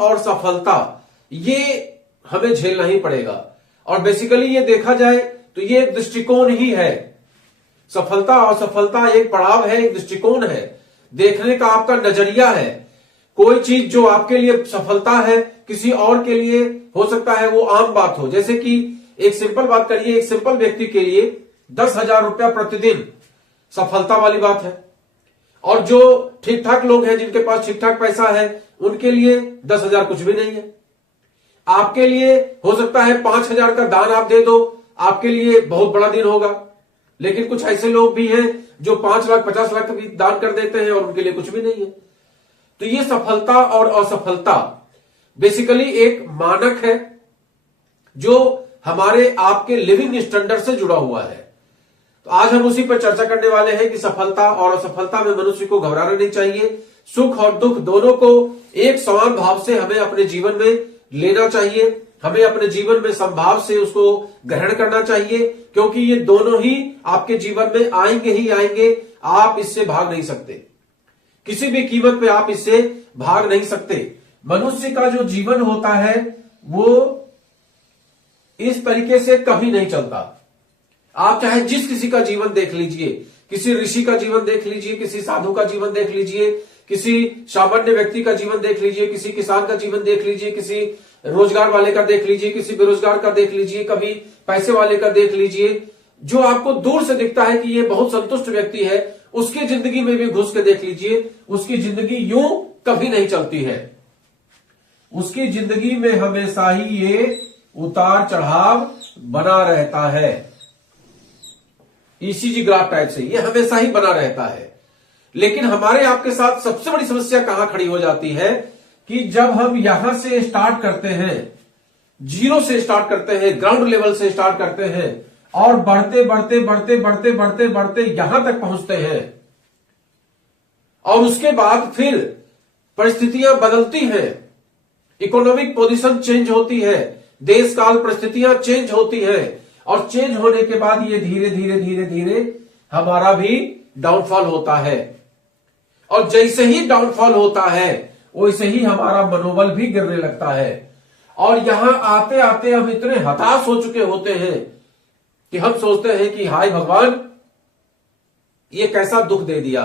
और सफलता ये हमें झेलना ही पड़ेगा। और बेसिकली ये देखा जाए तो ये एक दृष्टिकोण ही है। सफलता और असफलता एक पड़ाव है, एक दृष्टिकोण है, देखने का आपका नजरिया है। कोई चीज जो आपके लिए सफलता है किसी और के लिए हो सकता है वो आम बात हो। जैसे कि एक सिंपल बात करिए, एक सिंपल व्यक्ति के लिए 10,000 रुपया प्रतिदिन सफलता वाली बात है, और जो ठीक ठाक लोग हैं जिनके पास ठीक ठाक पैसा है उनके लिए 10,000 कुछ भी नहीं है। आपके लिए हो सकता है 5,000 का दान आप दे दो, आपके लिए बहुत बड़ा दिन होगा। लेकिन कुछ ऐसे लोग भी हैं जो 5 लाख 50 लाख भी दान कर देते हैं और उनके लिए कुछ भी नहीं है। तो ये सफलता और असफलता बेसिकली एक मानक है जो हमारे आपके लिविंग स्टैंडर्ड से जुड़ा हुआ है। तो आज हम उसी पर चर्चा करने वाले हैं कि सफलता और असफलता में मनुष्य को घबराना नहीं चाहिए। सुख और दुख दोनों को एक समान भाव से हमें अपने जीवन में लेना चाहिए, हमें अपने जीवन में समभाव से उसको ग्रहण करना चाहिए, क्योंकि ये दोनों ही आपके जीवन में आएंगे ही आएंगे। आप इससे भाग नहीं सकते, किसी भी कीमत पे आप इससे भाग नहीं सकते। मनुष्य का जो जीवन होता है वो इस तरीके से कभी नहीं चलता। आप चाहे जिस किसी का जीवन देख लीजिए, किसी ऋषि का जीवन देख लीजिए, किसी साधु का जीवन देख लीजिए, किसी सामान्य व्यक्ति का जीवन देख लीजिए, किसी किसान का जीवन देख लीजिए, किसी रोजगार वाले का देख लीजिए, किसी बेरोजगार का देख लीजिए, कभी पैसे वाले का देख लीजिए। जो आपको दूर से दिखता है कि ये बहुत संतुष्ट व्यक्ति है, उसकी जिंदगी में भी घुस के देख लीजिए, उसकी जिंदगी यूं कभी नहीं चलती है। उसकी जिंदगी में हमेशा ही ये उतार चढ़ाव बना रहता है। ईसीजी ग्राफ टाइप से ये हमेशा ही बना रहता है। लेकिन हमारे आपके साथ सबसे बड़ी समस्या कहां खड़ी हो जाती है कि जब हम यहां से स्टार्ट करते हैं, जीरो से स्टार्ट करते हैं, ग्राउंड लेवल से स्टार्ट करते हैं और बढ़ते बढ़ते बढ़ते बढ़ते बढ़ते बढ़ते यहां तक पहुंचते हैं, और उसके बाद फिर परिस्थितियां बदलती हैं, इकोनॉमिक पोजीशन चेंज होती है, देश काल परिस्थितियां चेंज होती है, और चेंज होने के बाद ये धीरे धीरे धीरे धीरे हमारा भी डाउनफॉल होता है। और जैसे ही डाउनफॉल होता है वैसे ही हमारा मनोबल भी गिरने लगता है, और यहां आते आते हम इतने हताश हो चुके होते हैं कि हम सोचते हैं कि हाय भगवान ये कैसा दुख दे दिया।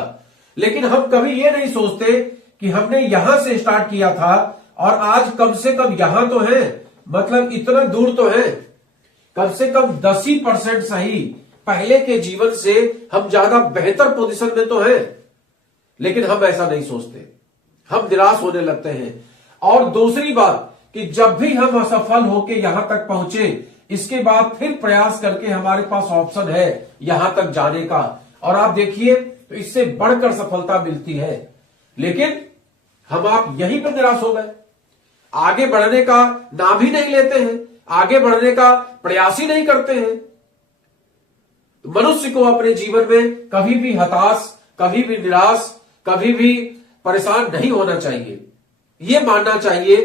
लेकिन हम कभी ये नहीं सोचते कि हमने यहां से स्टार्ट किया था और आज कम से कम यहां तो है, मतलब इतना दूर तो है, कम से कम 10% सही पहले के जीवन से हम ज्यादा बेहतर पोजीशन में तो हैं। लेकिन हम ऐसा नहीं सोचते, हम निराश होने लगते हैं। और दूसरी बात कि जब भी हम असफल होके यहां तक पहुंचे, इसके बाद फिर प्रयास करके हमारे पास ऑप्शन है यहां तक जाने का, और आप देखिए तो इससे बढ़कर सफलता मिलती है। लेकिन हम आप यहीं पर निराश हो गए, आगे बढ़ने का नाम ही नहीं लेते हैं, आगे बढ़ने का प्रयास ही नहीं करते हैं। मनुष्य को अपने जीवन में कभी भी हताश, कभी भी निराश, कभी भी परेशान नहीं होना चाहिए। यह मानना चाहिए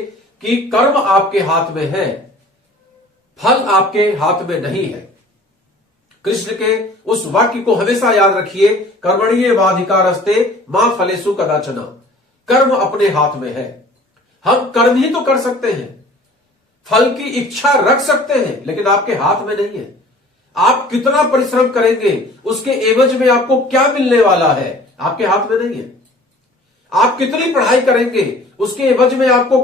कि कर्म आपके हाथ में है, फल आपके हाथ में नहीं है। कृष्ण के उस वाक्य को हमेशा याद रखिए, कर्मण्येवाधिकारस्ते मां फलेषु कदाचन। कर्म अपने हाथ में है, हम कर्म ही तो कर सकते हैं, फल की इच्छा रख सकते हैं, लेकिन आपके हाथ में नहीं है। आप कितना परिश्रम करेंगे, उसके एवज में आपको क्या मिलने वाला है, आपके हाथ में नहीं है। आप कितनी पढ़ाई करेंगे, उसके एवज में आपको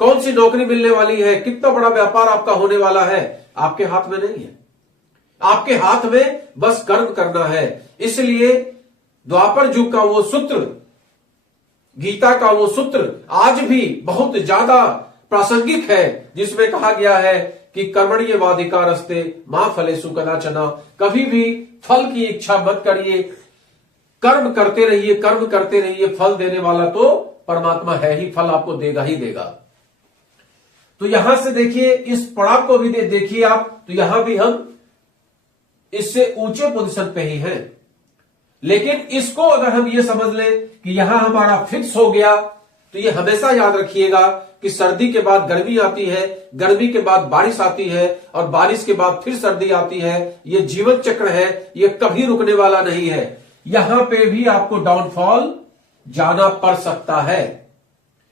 कौन सी नौकरी मिलने वाली है, कितना बड़ा व्यापार आपका होने वाला है, आपके हाथ में नहीं है। आपके हाथ में बस कर्म करना है। इसलिए द्वापर युग का वो सूत्र, गीता का वो सूत्र आज भी बहुत ज्यादा प्रासंगिक है, जिसमें कहा गया है कि कर्मण्येवाधिकारस्ते मां फलेषु कदाचन। कभी भी फल की इच्छा मत करिए, कर्म करते रहिए, कर्म करते रहिए। फल देने वाला तो परमात्मा है ही, फल आपको देगा ही देगा। तो यहां से देखिए, इस पड़ाव को भी देखिए आप, तो यहां भी हम इससे ऊंचे पोजीशन पे ही हैं। लेकिन इसको अगर हम ये समझ लें कि यहां हमारा फिक्स हो गया, तो ये हमेशा याद रखिएगा कि सर्दी के बाद गर्मी आती है, गर्मी के बाद बारिश आती है, और बारिश के बाद फिर सर्दी आती है। ये जीवन चक्र है, ये कभी रुकने वाला नहीं है। यहां पे भी आपको डाउनफॉल जाना पड़ सकता है।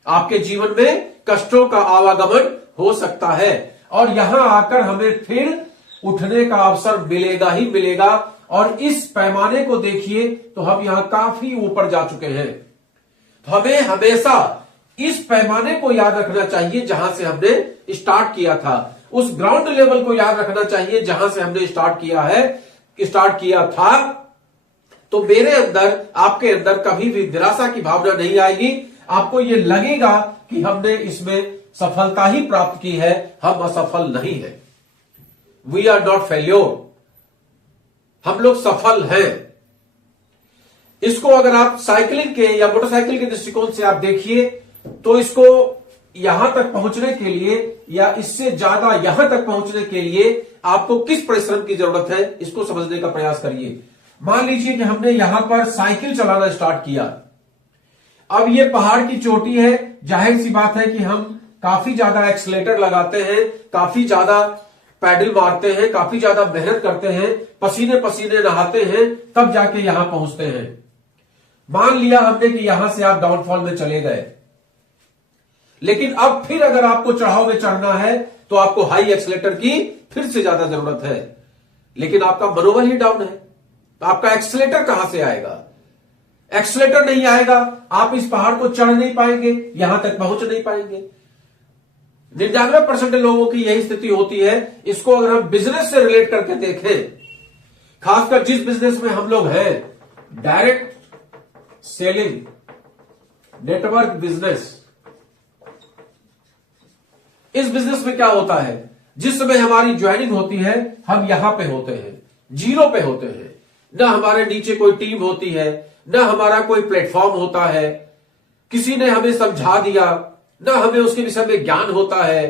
आपके जीवन में कष्टों का आवागमन हो सकता है और यहां आकर हमें फिर उठने का अवसर मिलेगा ही मिलेगा। और इस पैमाने को देखिए तो हम यहां काफी ऊपर जा चुके हैं। तो हमें हमेशा इस पैमाने को याद रखना चाहिए जहां से हमने स्टार्ट किया था, उस ग्राउंड लेवल को याद रखना चाहिए जहां से हमने स्टार्ट किया था। तो मेरे अंदर, आपके अंदर कभी भी निराशा की भावना नहीं आएगी। आपको यह लगेगा कि हमने इसमें सफलता ही प्राप्त की है, हम असफल नहीं है। वी आर नॉट फेल्योर, हम लोग सफल हैं। इसको अगर आप साइकिलिंग के या मोटरसाइकिल के दृष्टिकोण से आप देखिए तो इसको यहां तक पहुंचने के लिए या इससे ज्यादा यहां तक पहुंचने के लिए आपको किस परिश्रम की जरूरत है, इसको समझने का प्रयास करिए। मान लीजिए कि हमने यहां पर साइकिल चलाना स्टार्ट किया। अब ये पहाड़ की चोटी है, जाहिर सी बात है कि हम काफी ज्यादा एक्सीलेटर लगाते हैं, काफी ज्यादा पैडल मारते हैं, काफी ज्यादा मेहनत करते हैं, पसीने पसीने नहाते हैं, तब जाके यहां पहुंचते हैं। मान लिया हमने कि यहां से आप डाउनफॉल में चले गए, लेकिन अब फिर अगर आपको चढ़ाव में चढ़ना है तो आपको हाई एक्सीलेटर की फिर से ज्यादा जरूरत है, लेकिन आपका मनोबल ही डाउन है। तो आपका एक्सीलेटर कहां से आएगा? एक्सीलेटर नहीं आएगा, आप इस पहाड़ को चढ़ नहीं पाएंगे, यहां तक पहुंच नहीं पाएंगे। 99% लोगों की यही स्थिति होती है। इसको अगर हम बिजनेस से रिलेट करके देखें, खासकर जिस बिजनेस में हम लोग हैं, डायरेक्ट सेलिंग, नेटवर्क बिजनेस, इस बिजनेस में क्या होता है, जिस समय हमारी ज्वाइनिंग होती है हम यहां पे होते हैं, जीरो पे होते हैं। ना हमारे नीचे कोई टीम होती है, ना हमारा कोई प्लेटफॉर्म होता है, किसी ने हमें समझा दिया, ना हमें उसके विषय में ज्ञान होता है,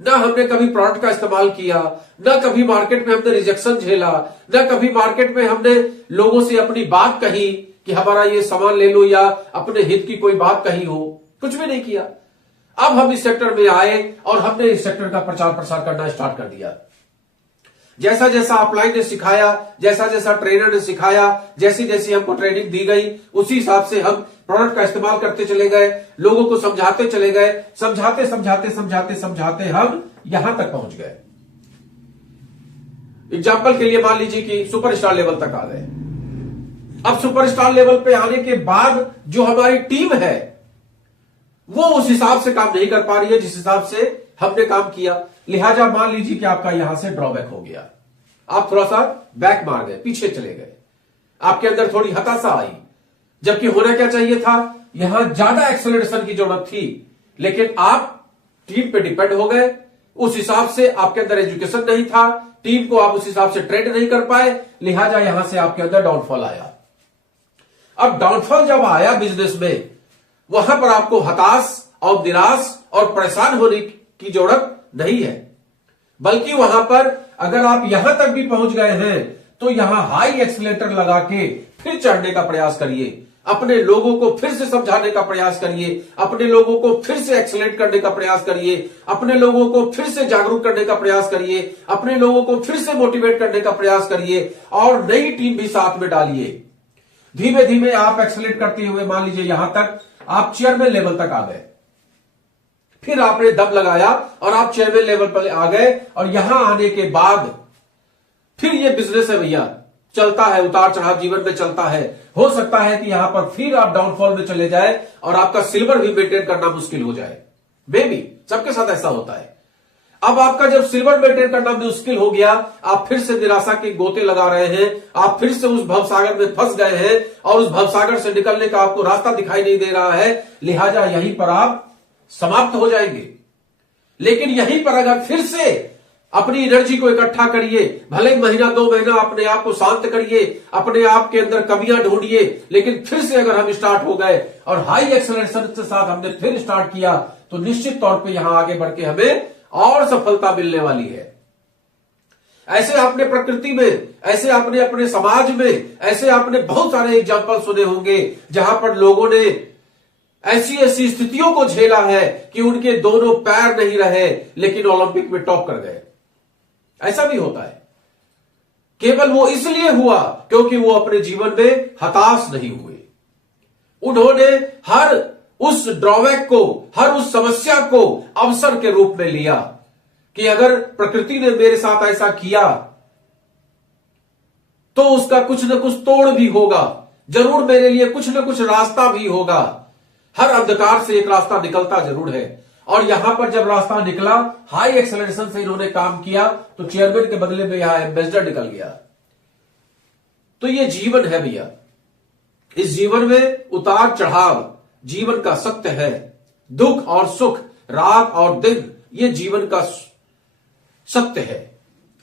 ना हमने कभी प्रोडक्ट का इस्तेमाल किया, ना कभी मार्केट में हमने रिजेक्शन झेला, ना कभी मार्केट में हमने लोगों से अपनी बात कही कि हमारा ये सामान ले लो, या अपने हित की कोई बात कही हो, कुछ भी नहीं किया। अब हम इस सेक्टर में आए और हमने इस सेक्टर का प्रचार प्रसार करना स्टार्ट कर दिया। जैसा जैसा अपलाइन ने सिखाया, जैसा जैसा ट्रेनर ने सिखाया, जैसी जैसी हमको ट्रेनिंग दी गई, उसी हिसाब से हम प्रोडक्ट का इस्तेमाल करते चले गए, लोगों को समझाते चले गए, समझाते समझाते समझाते समझाते हम यहां तक पहुंच गए। एग्जाम्पल के लिए मान लीजिए कि सुपरस्टार लेवल तक आ गए। अब सुपरस्टार लेवल पे आने के बाद जो हमारी टीम है वो उस हिसाब से काम नहीं कर पा रही है जिस हिसाब से हमने काम किया। लिहाजा मान लीजिए कि आपका यहां से ड्रॉबैक हो गया, आप थोड़ा सा बैक मार गए, पीछे चले गए, आपके अंदर थोड़ी हताशा आई, जबकि होना क्या चाहिए था, यहां ज्यादा एक्सेलरेशन की जरूरत थी, लेकिन आप टीम पे डिपेंड हो गए। उस हिसाब से आपके अंदर एजुकेशन नहीं था, टीम को आप उस हिसाब से ट्रेंड नहीं कर पाए, लिहाजा यहां से आपके अंदर डाउनफॉल आया। अब डाउनफॉल जब आया बिजनेस में, वहां पर आपको हताश और निराश और परेशान होने की जरूरत नहीं है, बल्कि वहां पर अगर आप यहां तक भी पहुंच गए हैं तो यहां हाई एक्सीलेटर लगा के फिर चढ़ने का प्रयास करिए, अपने लोगों को फिर से समझाने का प्रयास करिए, अपने लोगों को फिर से एक्सीलेट करने का प्रयास करिए, अपने लोगों को फिर से जागरूक करने का प्रयास करिए, अपने लोगों को फिर से मोटिवेट करने का प्रयास करिए और नई टीम भी साथ में डालिए। धीमे धीमे आप एक्सीलेट करते हुए मान लीजिए यहां तक आप चेयरमैन लेवल तक आ गए, फिर आपने दम लगाया और आप चेयरमैन लेवल पर आ गए, और यहां आने के बाद फिर ये बिजनेस है भैया, चलता है, उतार चढ़ाव जीवन में चलता है। हो सकता है कि यहां पर फिर आप डाउनफॉल में चले जाए और आपका सिल्वर भी मेंटेन करना मुश्किल हो जाए। मे बी सबके साथ ऐसा होता है। अब आपका जब सिल्वर मेंटेन करना मुश्किल हो गया, आप फिर से निराशा के गोते लगा रहे हैं, आप फिर से उस भवसागर में फंस गए हैं और उस भवसागर से निकलने का आपको रास्ता दिखाई नहीं दे रहा है, लिहाजा यहीं पर आप समाप्त हो जाएंगे। लेकिन यहीं पर अगर फिर से अपनी एनर्जी को इकट्ठा करिए, भले महीना 2 महीना अपने आप को शांत करिए, अपने आप के अंदर कमियां ढूंढिए, लेकिन फिर से अगर हम स्टार्ट हो गए और हाई एक्सेलरेशन के साथ हमने फिर स्टार्ट किया, तो निश्चित तौर पे यहां आगे बढ़ के हमें और सफलता मिलने वाली है। ऐसे आपने प्रकृति में, ऐसे आपने अपने समाज में, ऐसे आपने बहुत सारे एग्जाम्पल सुने होंगे जहां पर लोगों ने ऐसी ऐसी स्थितियों को झेला है कि उनके दोनों पैर नहीं रहे, लेकिन ओलंपिक में टॉप कर गए। ऐसा भी होता है, केवल वो इसलिए हुआ क्योंकि वो अपने जीवन में हताश नहीं हुए। उन्होंने हर उस ड्रॉबैक को, हर उस समस्या को अवसर के रूप में लिया कि अगर प्रकृति ने मेरे साथ ऐसा किया तो उसका कुछ न कुछ तोड़ भी होगा, जरूर मेरे लिए कुछ न कुछ रास्ता भी होगा। हर अंधकार से एक रास्ता निकलता जरूर है। और यहां पर जब रास्ता निकला, हाई एक्सेलरेशन से इन्होंने काम किया, तो चेयरमैन के बदले में यहां एम्बेसडर निकल गया। तो ये जीवन है भैया। इस जीवन में उतार चढ़ाव जीवन का सत्य है। दुख और सुख, रात और दिन, ये जीवन का सत्य है।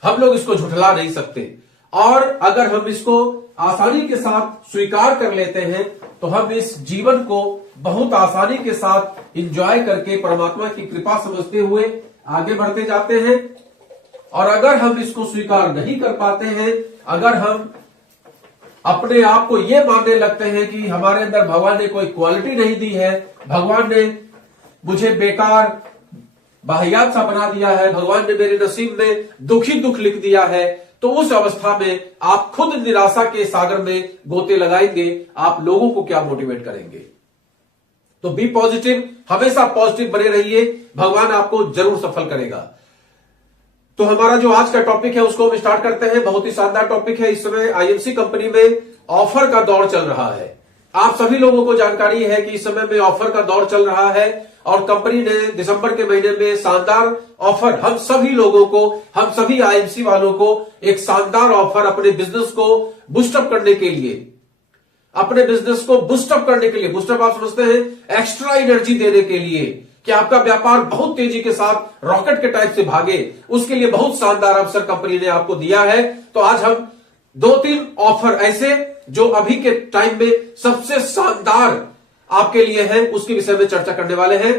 हम लोग इसको झुठला नहीं सकते। और अगर हम इसको आसानी के साथ स्वीकार कर लेते हैं तो हम इस जीवन को बहुत आसानी के साथ एंजॉय करके परमात्मा की कृपा समझते हुए आगे बढ़ते जाते हैं। और अगर हम इसको स्वीकार नहीं कर पाते हैं, अगर हम अपने आप को यह मानने लगते हैं कि हमारे अंदर भगवान ने कोई क्वालिटी नहीं दी है, भगवान ने मुझे बेकार बाहियात सा बना दिया है, भगवान ने मेरे नसीब में दुख ही दुख लिख दिया है, तो उस अवस्था में आप खुद निराशा के सागर में गोते लगाएंगे। आप लोगों को क्या मोटिवेट करेंगे? तो बी पॉजिटिव, हमेशा पॉजिटिव बने रहिए, भगवान आपको जरूर सफल करेगा। तो हमारा जो आज का टॉपिक है उसको हम स्टार्ट करते हैं। बहुत ही शानदार टॉपिक है। इस समय आईएमसी कंपनी में ऑफर का दौर चल रहा है। आप सभी लोगों को जानकारी है कि इस समय में ऑफर का दौर चल रहा है और कंपनी ने दिसंबर के महीने में शानदार ऑफर हम सभी लोगों को, हम सभी आईएमसी वालों को एक शानदार ऑफर अपने बिजनेस को बूस्टअप करने के लिए, अपने बिजनेस को बूस्टअप करने के लिए, बूस्टअप आप समझते हैं एक्स्ट्रा एनर्जी देने के लिए कि आपका व्यापार बहुत तेजी के साथ रॉकेट के टाइप से भागे, उसके लिए बहुत शानदार अवसर कंपनी ने आपको दिया है। तो आज हम 2-3 ऑफर ऐसे जो अभी के टाइम में सबसे शानदार आपके लिए है उसके विषय में चर्चा करने वाले हैं।